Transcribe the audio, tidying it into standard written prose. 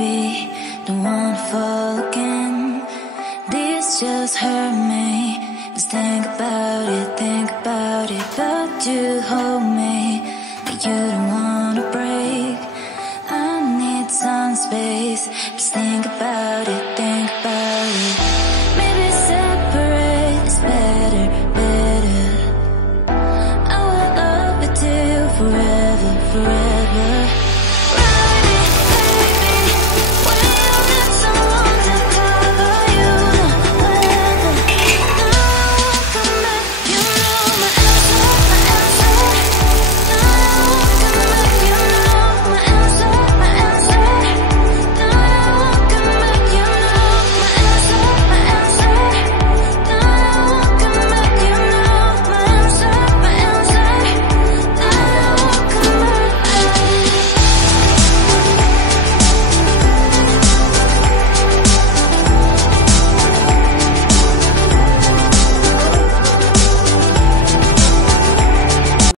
baby, don't wanna fall again. This just hurt me. Just think about it. But you hold me, but you don't wanna break. I need some space, just think about it.